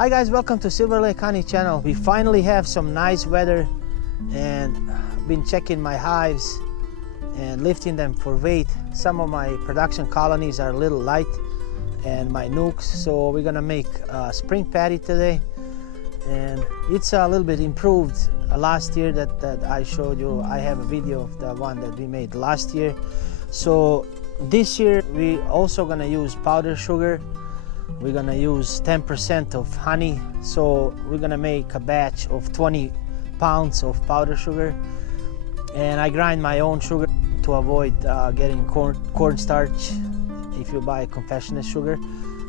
Hi guys, welcome to Silver Lake Honey channel. We finally have some nice weather and been checking my hives and lifting them for weight. Some of my production colonies are a little light and my nukes, so we're gonna make a spring patty today, and it's a little bit improved last year that I showed you. I have a video of the one that we made last year. So this year we also gonna use powdered sugar. We're gonna use 10% of honey, so we're gonna make a batch of 20 pounds of powdered sugar, and I grind my own sugar to avoid getting cornstarch if you buy confectioner's sugar.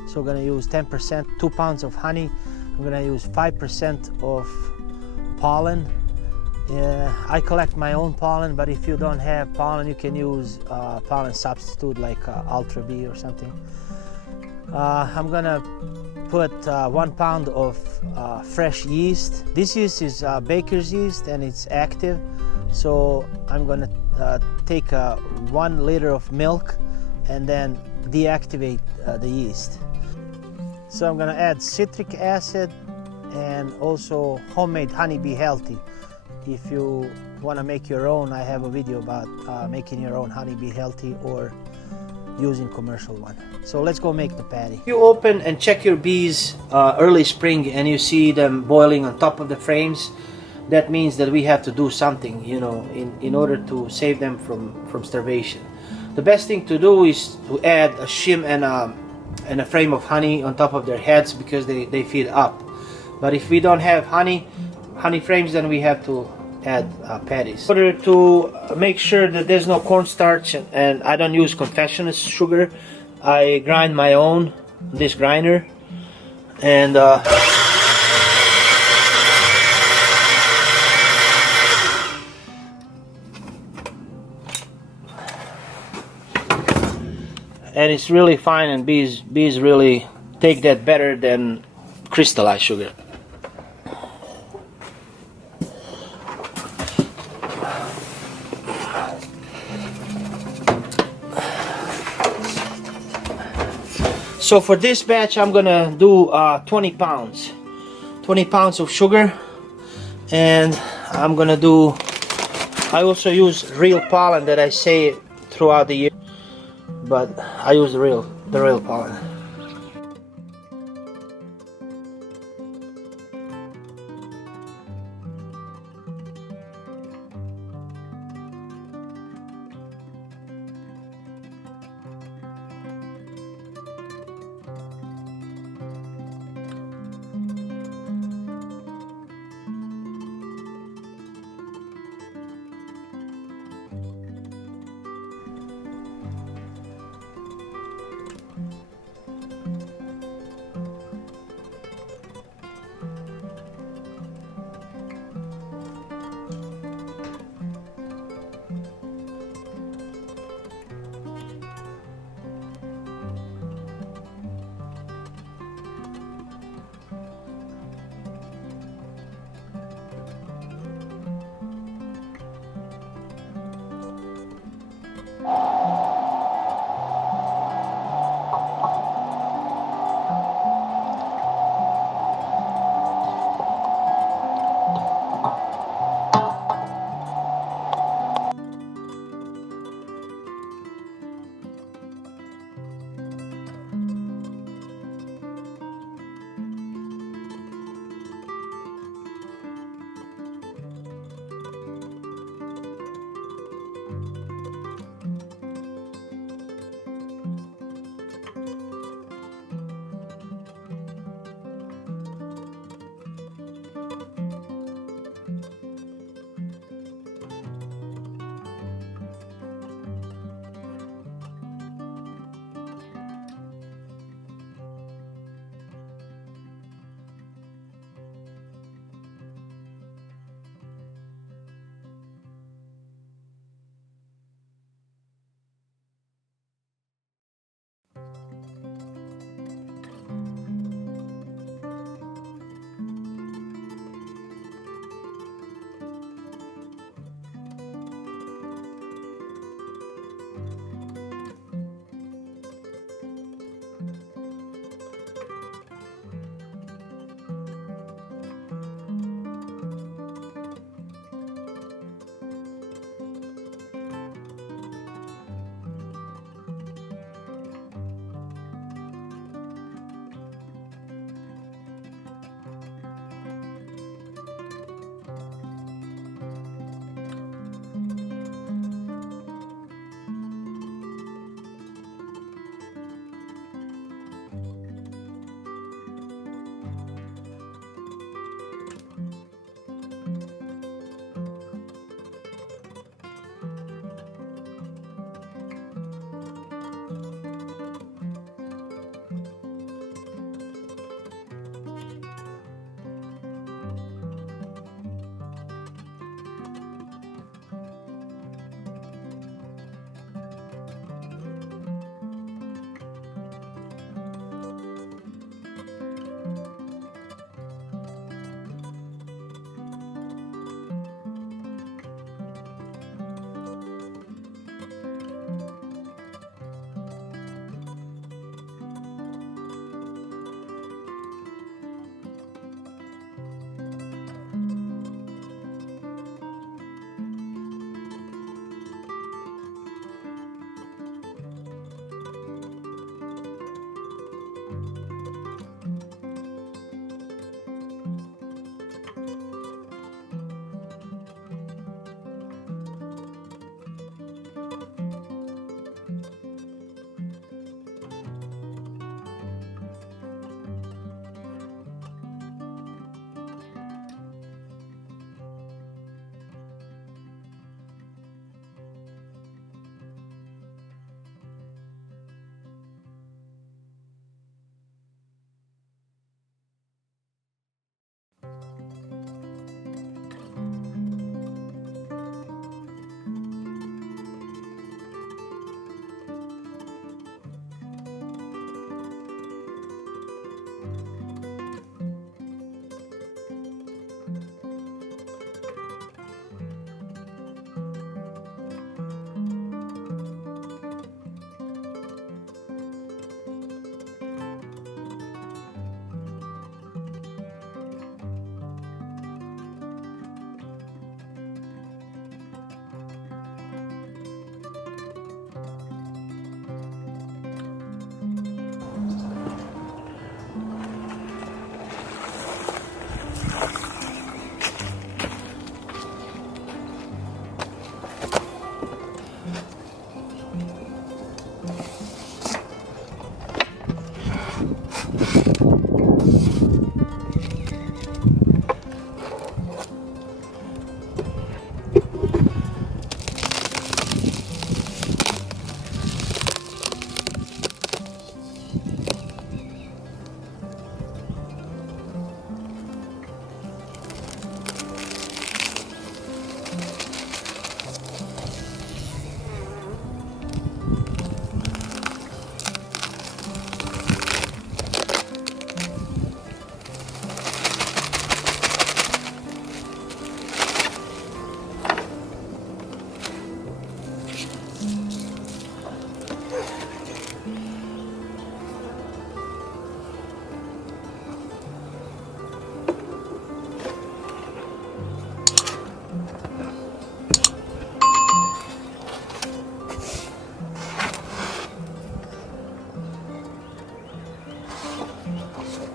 So we're gonna use 10%, 2 pounds of honey. I'm gonna use 5% of pollen. I collect my own pollen, but if you don't have pollen, you can use pollen substitute like Ultra Bee or something. I'm gonna put 1 pound of fresh yeast. This yeast is baker's yeast and it's active, so I'm gonna take 1 liter of milk and then deactivate the yeast. So I'm gonna add citric acid and also homemade honeybee healthy. If you want to make your own, I have a video about making your own honeybee healthy or using commercial one. So let's go make the patty. You open and check your bees early spring and you see them boiling on top of the frames. That means that we have to do something, you know, in order to save them from starvation. The best thing to do is to add a shim and a frame of honey on top of their heads, because they feed up. But if we don't have honey frames, then we have to add patties. In order to make sure that there's no cornstarch and I don't use confectioner's sugar, I grind my own, this grinder, and it's really fine, and bees really take that better than crystallized sugar. So for this batch, I'm gonna do 20 pounds of sugar, and I'm gonna do. I also use real pollen that I say throughout the year, but I use the real pollen.